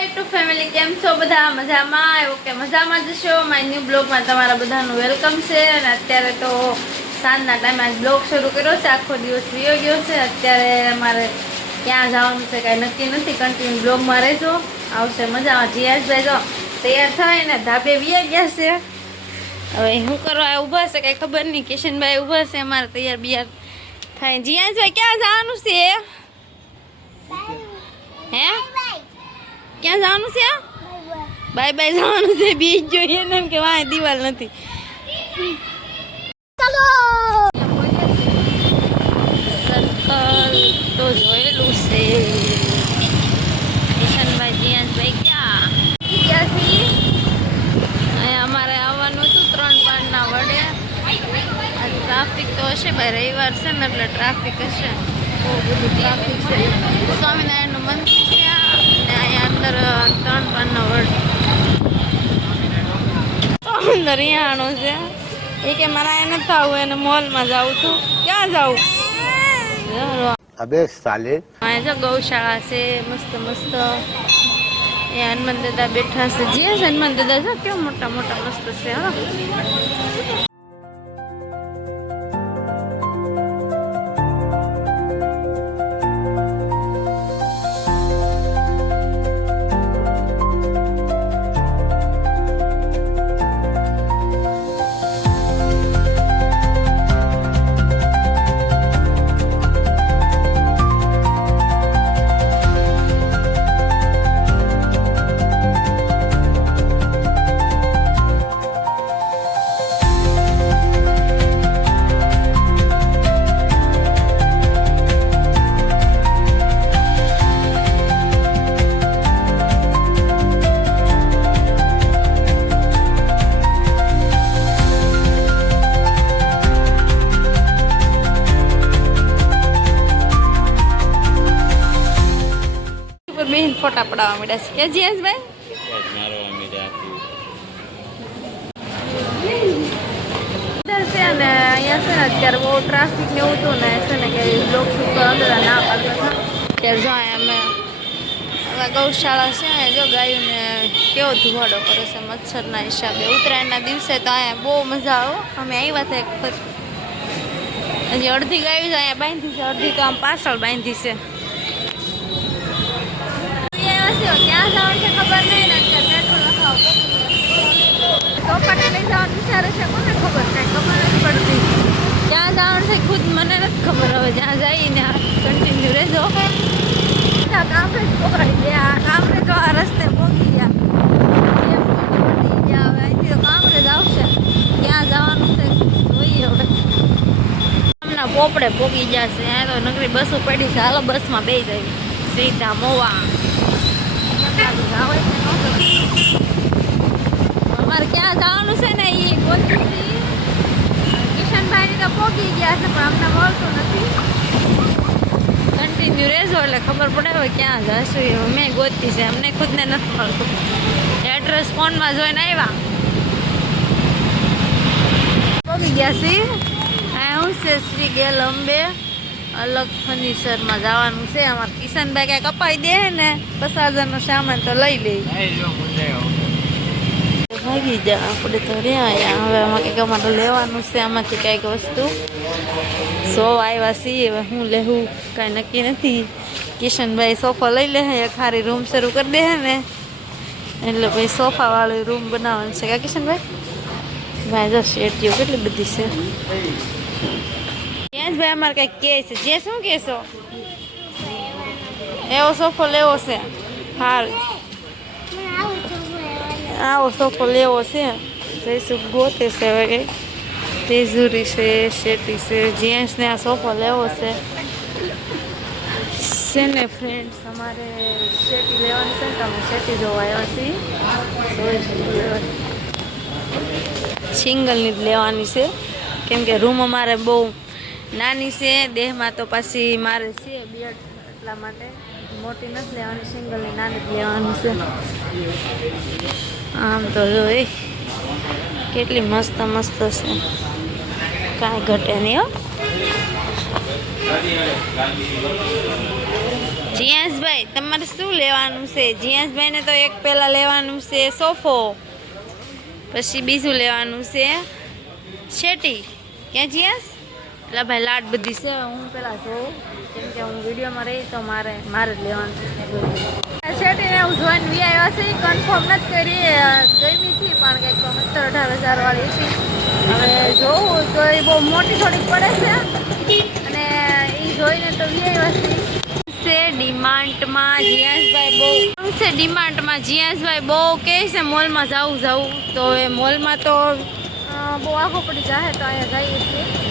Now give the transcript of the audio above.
YouTube family કેમ છો બધા મજામાં? ઓકે મજામાં જશો માય ન્યૂ બ્લોગમાં તમારા બધાનું વેલકમ છે. અને અત્યારે તો સાંજના ટાઈમે આજ બ્લોગ શરૂ કર્યો છે. આખો દિવસ વિયો ગયો છે. અત્યારે અમારે ક્યાં જવાનું છે કાંઈ નક્કી નથી. કન્ટિન્યુ બ્લોગમાં રહેજો. આવશે મજામાં જીયાસભાઈ જો તૈયાર થાય ને ધાબે વિયા ગયા છે. હવે શું કરવા ઊભા છે? કાંઈ ખબર નહીં. કિશનભાઈ ઊભા છે. અમારે તૈયાર બિયાર થાય. જીયાસભાઈ ક્યાં જવાનું છે? હે? ક્યાં જવાનું છે? બાય બાય જવાનું છે. બીચ જોઈએ ને એમ કે વાય દિવાલ નથી. સર્કલ તો જોયેલું છે. કિશનભાઈ જીયાસભાઈ ક્યાં? ગયા છીએ અહીંયા અમારે આવવાનું હતું ત્રણ પાડના વડે. ટ્રાફિક તો હશે ભાઈ રવિવાર છે ને એટલે ટ્રાફિક હશે. બહુ બધું ટ્રાફિક છે. સ્વામિનારાયણનું મંદિર છે અહીંયા અંદર ત્રણ પાનનો વર્ડ અંદર રિયાણો છે. એ કે મારા એને થવું એને મોલમાં જવું તું ક્યાં જવું અબે સાલે અહીંયા છે ગૌશાળા છે મસ્ત મસ્ત. એ હનુમાન દાદા બેઠા છે. જે હનુમાન દાદા છે કેવા મોટા મોટા મસ્ત છે હા. ફોટા પડાવવા માંડ્યા છે. કે જીએસભાઈ? અંદર છે ને અહીંયા છે ને અત્યારે બહુ ટ્રાફિક ને એવું હતું ને છે ને કે લોક તો અંદર ના પાડતા હતા. ત્યારે જો અમે ગૌશાળા છે ને જો ગાયોને કેવો ધુવાડો કરે છે મચ્છરના હિસાબે. ઉત્તરાયણના દિવસે તો અહીંયા બહુ મજા આવો અમે આવ્યા હતા એક વખત. હજી અડધી ગાયું છે અહીંયા બાંધી છે અડધી તો આમ પાછળ બાંધી છે. ક્યાં જવાનું છે ખબર નહીં અત્યારે પેટ્રોલ લખાવો. ચોપાટી લઈ જવાનું વિચારે કોને ખબર? કાંઈ ખબર નથી પડતી. ક્યાં જવાનું ખુદ મને નથી ખબર હવે. જ્યાં જઈને કન્ટિન્યુ રહેજો. કામરેજ પકડી ગયા. કામરેજ તો આ રસ્તે પહોંચી ગયા. પોપડે પોગી જશે ત્યાં તો નગરી બસો પડી છે. હાલો બસમાં બે જાય સીધા મોવા. અમારે ક્યાં જવાનું છે ને એ ગોતી કિશનભાઈ તો પોગી ગયા છે, પણ અમને મળતું નથી. કન્ટિન્યુ રહેજો એટલે ખબર પડે હવે ક્યાં જશું એ. મેં ગોતી છે, અમને ખુદને નથી મળતું. એડ્રેસ ફોનમાં જોઈને આવ્યા. પોગી ગયા છીએ હું છે, શ્રી ગેલ અંબે અલગ ફર્નિચરમાં જવાનું છે. અમારે કિશનભાઈ કાંઈ કપાઈ દે ને પચાસ હજારનો સામાન તો લઈ લે. ભાગી જા આપણે તો રહ્યા હવે આમાં કંઈક અમારે લેવાનું છે આમાંથી કંઈક વસ્તુ. સો આવ્યા છીએ હવે હું લેવું કાંઈ નક્કી નથી. કિશનભાઈ સોફા લઈ લે એક ખારી રૂમ શરૂ કરી દે ને. એટલે ભાઈ સોફાવાળો રૂમ બનાવવાનું છે. કા કિશનભાઈ? ભાઈ જો શેટીઓ કેટલી બધી છે. ત્યાં જ ભાઈ અમારે કંઈક કહે છે જે શું કહેશો એવો સોફો લેવો છે સારું આવો સોફો લેવો છે જઈશું ગોતે છે હવે તેજુરી છે શેટી છે જેન્ટ્સને આ સોફો લેવો છે છે ને ફ્રેન્ડ્સ અમારે શેટી લેવાની છે ને તો અમે શેટી જોવા આવ્યા છીએ સિંગલની જ લેવાની છે કેમ કે રૂમ અમારે બહુ નાની છે, દેહમાં તો પછી મારે છે બિયડ એટલા માટે. મોટી નથી લેવાની, સિંગલની નાની જ લેવાની છે. આમ તો જો એ, કેટલી મસ્ત મસ્ત છે. કાંઈ ઘટે નહીં હો. જીયાસભાઈ તમારે શું લેવાનું છે? જીયાસભાઈને તો એક પહેલાં લેવાનું છે સોફો. પછી બીજું લેવાનું છે શેટી. ક્યાં જીયાસ એટલે ભાઈ લાડ બધી છે હું પેલા જોઉં. કેમ કે હું વિડીયોમાં રહી તો મારે મારે જ લેવાનું છેટી હું જોઈને વી આવ્યા છે કન્ફર્મ નથી કરી ગઈ હતી પણ કંઈક સત્તર અઢાર હજાર વાળી હતી. હવે જોઉં તો એ બહુ મોટી થોડીક પડે છે. અને એ જોઈને તો વી આવ્યા છે. છે ડિમાન્ડમાં જીયાસભાઈ બહુ શું છે ડિમાન્ડમાં? જીયાસભાઈ બહુ કહે છે મોલમાં જવું જવું તો એ મોલમાં તો બહુ આખો પડી જાય તો અહીંયા જઈએ છીએ.